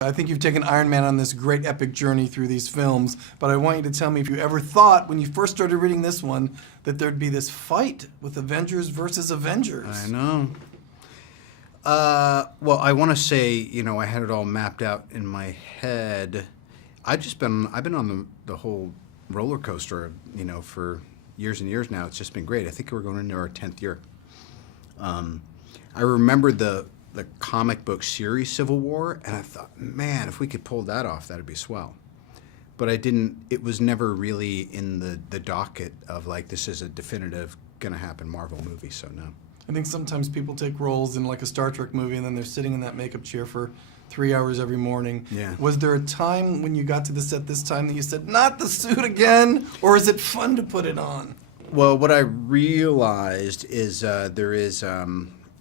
I think you've taken Iron Man on this great epic journey through these films, but I want you to tell me if you ever thought, when you first started reading this one, that there'd be this fight with Avengers versus Avengers. I know. Well, I want to say, you know, I had it all mapped out in my head. I've been on the whole roller coaster, you know, for years and years now. It's just been great. I think we're going into our 10th year. I remember the comic book series Civil War, and I thought, man, if we could pull that off, that'd be swell. But I didn't. It was never really in the docket of like, this is a definitive gonna happen Marvel movie. So no. I think sometimes people take roles in like a Star Trek movie and then they're sitting in that makeup chair for 3 hours every morning. Yeah. Was there a time when you got to the set this time that you said, not the suit again? Or is it fun to put it on? Well, what I realized is there is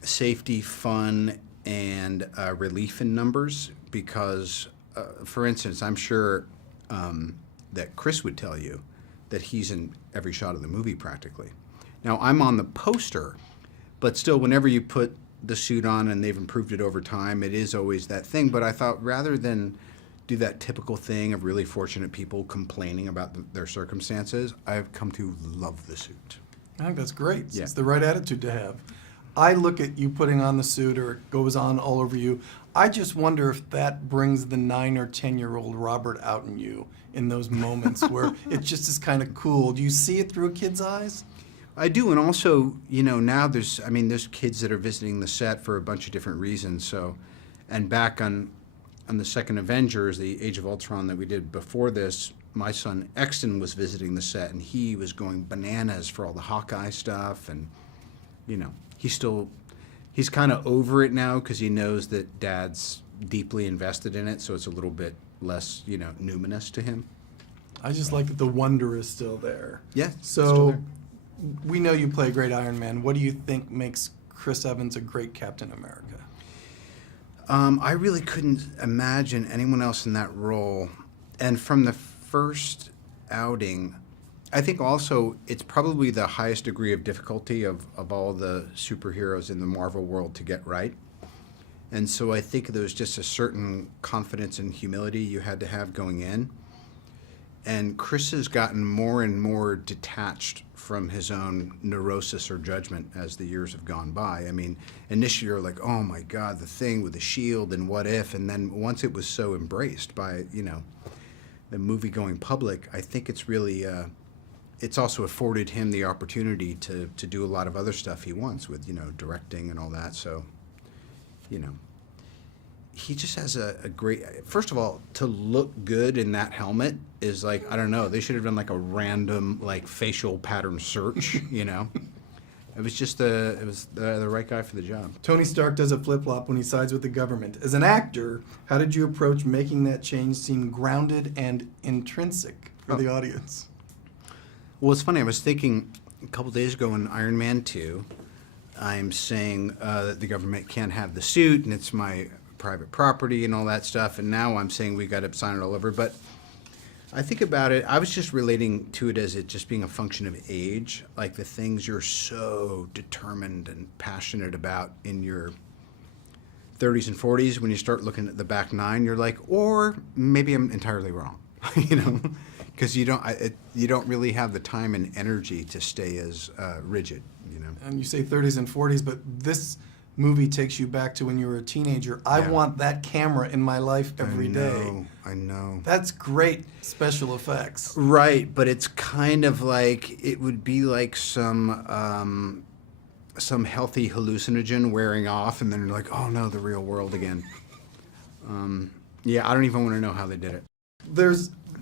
safety, fun, and relief in numbers because, for instance, I'm sure that Chris would tell you that he's in every shot of the movie practically. Now, I'm on the poster, but still, whenever you put the suit on and they've improved it over time, it is always that thing. But I thought rather than do that typical thing of really fortunate people complaining about their circumstances, I've come to love the suit. I think that's great. Yeah. It's the right attitude to have. I look at you putting on the suit or it goes on all over you. I just wonder if that brings the 9 or 10-year-old Robert out in you in those moments where it just is kind of cool. Do you see it through a kid's eyes? I do, and also, you know, now there's kids that are visiting the set for a bunch of different reasons. So, and back on the second Avengers, the Age of Ultron that we did before this, my son Exton was visiting the set, and he was going bananas for all the Hawkeye stuff, and you know, he's kind of over it now because he knows that Dad's deeply invested in it, so it's a little bit less, you know, numinous to him. I just like that the wonder is still there. Yeah. So we know you play a great Iron Man. What do you think makes Chris Evans a great Captain America? I really couldn't imagine anyone else in that role. And from the first outing, I think also it's probably the highest degree of difficulty of all the superheroes in the Marvel world to get right. And so I think there's just a certain confidence and humility you had to have going in. And Chris has gotten more and more detached from his own neurosis or judgment as the years have gone by. I mean, initially you're like, oh my God, the thing with the shield and what if, and then once it was so embraced by, you know, the movie going public, I think it's really, it's also afforded him the opportunity to do a lot of other stuff he wants with, you know, directing and all that. So, you know, he just has a great, first of all, to look good in that helmet is like, I don't know, they should have done like a random like facial pattern search, you know? It was just the right guy for the job. Tony Stark does a flip-flop when he sides with the government. As an actor, how did you approach making that change seem grounded and intrinsic for the audience? Well, it's funny, I was thinking a couple days ago in Iron Man 2, I'm saying that the government can't have the suit and it's my private property and all that stuff, and now I'm saying we got to sign it all over. But I think about it, I was just relating to it as it just being a function of age, like the things you're so determined and passionate about in your 30s and 40s, when you start looking at the back 9, you're like, or maybe I'm entirely wrong, you know, because you don't really have the time and energy to stay as rigid, you know. And you say 30s and 40s, but this movie takes you back to when you were a teenager. I want that camera in my life every day. I know. That's great special effects. Right, but it's kind of like, it would be like some healthy hallucinogen wearing off, and then you're like, oh no, the real world again. Yeah, I don't even want to know how they did it.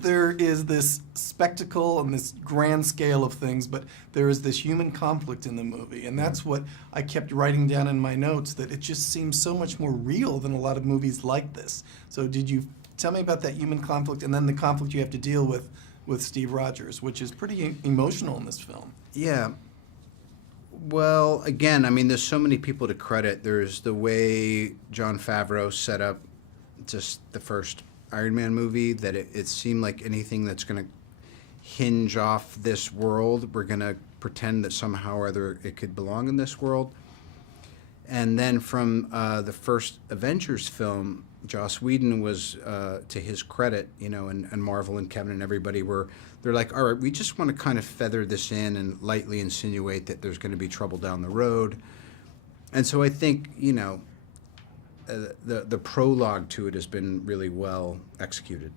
There is this spectacle and this grand scale of things, but there is this human conflict in the movie, and that's what I kept writing down in my notes, that it just seems so much more real than a lot of movies like this. So did you tell me about that human conflict and then the conflict you have to deal with Steve Rogers, which is pretty emotional in this film? Yeah. Well, again, I mean, there's so many people to credit. There's the way Jon Favreau set up just the first Iron Man movie, that it seemed like anything that's going to hinge off this world, we're going to pretend that somehow or other it could belong in this world. And then from the first Avengers film, Joss Whedon was, to his credit, and Marvel and Kevin and everybody they're like, all right, we just want to kind of feather this in and lightly insinuate that there's going to be trouble down the road. And so I think, the prologue to it has been really well executed,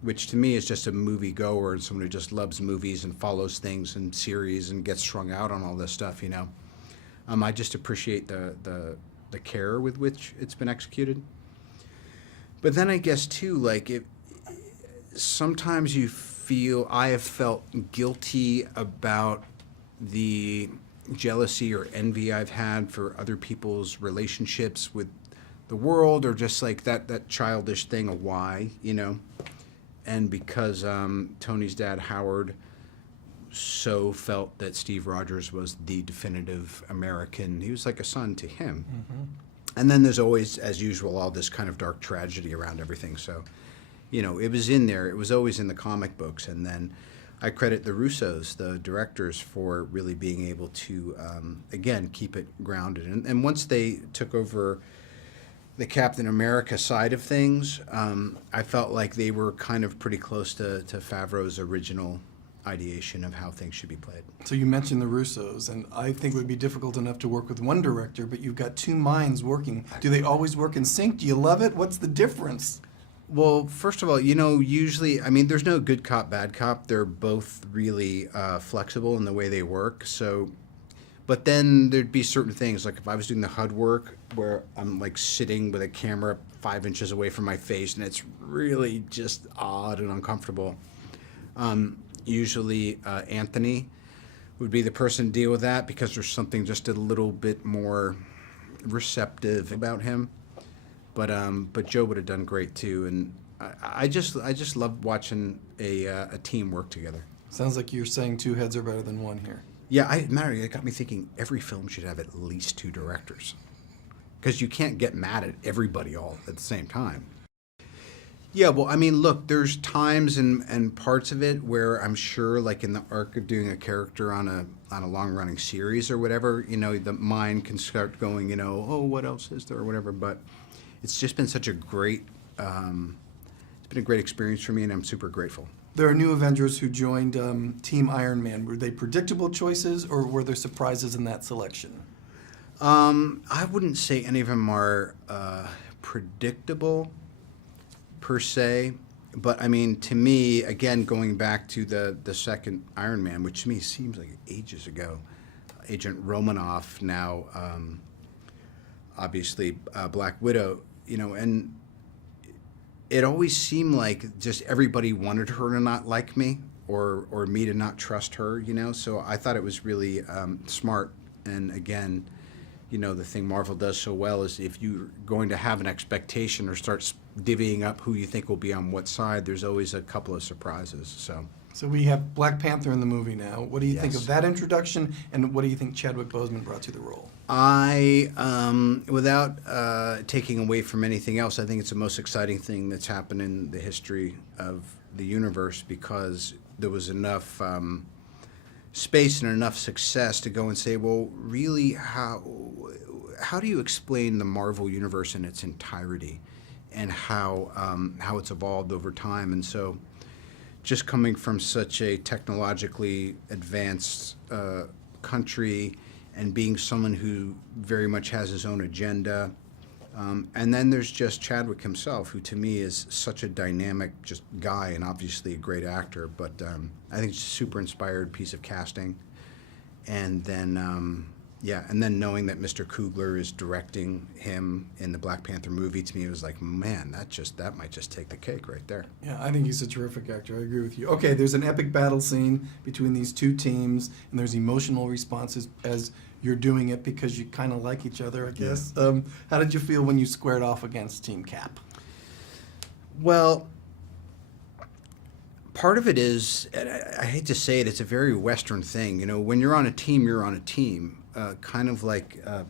which to me is just a movie goer and someone who just loves movies and follows things and series and gets strung out on all this stuff, I just appreciate the care with which it's been executed. But then I guess too, like sometimes I have felt guilty about the jealousy or envy I've had for other people's relationships with the world, or just like that childish thing of why, and because Tony's dad Howard so felt that Steve Rogers was the definitive American. He was like a son to him. Mm-hmm. And then there's always, as usual, all this kind of dark tragedy around everything. So, it was in there. It was always in the comic books. And then I credit the Russos, the directors, for really being able to, again, keep it grounded. And once they took over the Captain America side of things, I felt like they were kind of pretty close to Favreau's original ideation of how things should be played. So you mentioned the Russos, and I think it would be difficult enough to work with one director, but you've got two minds working. Do they always work in sync? Do you love it? What's the difference? Well, first of all, usually, there's no good cop, bad cop. They're both really flexible in the way they work. So, but then there'd be certain things, like if I was doing the HUD work where I'm like sitting with a camera 5 inches away from my face, and it's really just odd and uncomfortable. Usually Anthony would be the person to deal with that because there's something just a little bit more receptive about him. But Joe would have done great too, and I just love watching a team work together. Sounds like you're saying two heads are better than one here. Yeah, it got me thinking every film should have at least two directors, because you can't get mad at everybody all at the same time. Yeah, well, look, there's times and parts of it where I'm sure, like in the arc of doing a character on a long-running series or whatever, the mind can start going, oh, what else is there or whatever. But it's just been such a great, it's been a great experience for me, and I'm super grateful. There are new Avengers who joined Team Iron Man. Were they predictable choices, or were there surprises in that selection? I wouldn't say any of them are predictable per se, but to me, again, going back to the second Iron Man, which to me seems like ages ago, Agent Romanoff, now obviously Black Widow, and it always seemed like just everybody wanted her to not like me or me to not trust her, so I thought it was really smart. And again, the thing Marvel does so well is if you're going to have an expectation or start divvying up who you think will be on what side, there's always a couple of surprises. So we have Black Panther in the movie now. What do you think Yes. of that introduction, and what do you think Chadwick Boseman brought to the role? I, without taking away from anything else, I think it's the most exciting thing that's happened in the history of the universe, because there was enough space and enough success to go and say, well, really, how do you explain the Marvel universe in its entirety, and how it's evolved over time? And so, just coming from such a technologically advanced country, and being someone who very much has his own agenda, and then there's just Chadwick himself, who to me is such a dynamic just guy, and obviously a great actor, but I think it's a super inspired piece of casting. And then and then knowing that Mr. Coogler is directing him in the Black Panther movie, to me it was like, man, that might just take the cake right there. Yeah, I think he's a terrific actor. I agree with you. Okay, there's an epic battle scene between these two teams, and there's emotional responses as you're doing it because you kind of like each other, I guess. Yeah. How did you feel when you squared off against Team Cap? Well, part of it is, and I hate to say it, it's a very Western thing. When you're on a team, you're on a team, kind of like a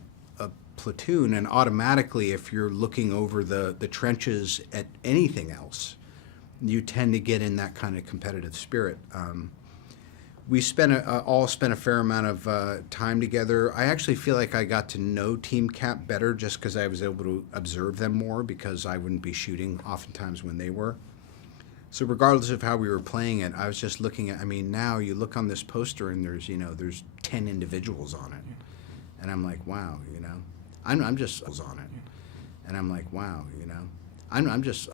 platoon, and automatically, if you're looking over the trenches at anything else, you tend to get in that kind of competitive spirit. we all spent a fair amount of time together. I actually feel like I got to know Team Cap better just because I was able to observe them more because I wouldn't be shooting oftentimes when they were. So regardless of how we were playing it, I was just looking at, I mean, now you look on this poster and there's 10 individuals on it. And I'm like, wow, I'm just on it. And I'm like, wow, I'm just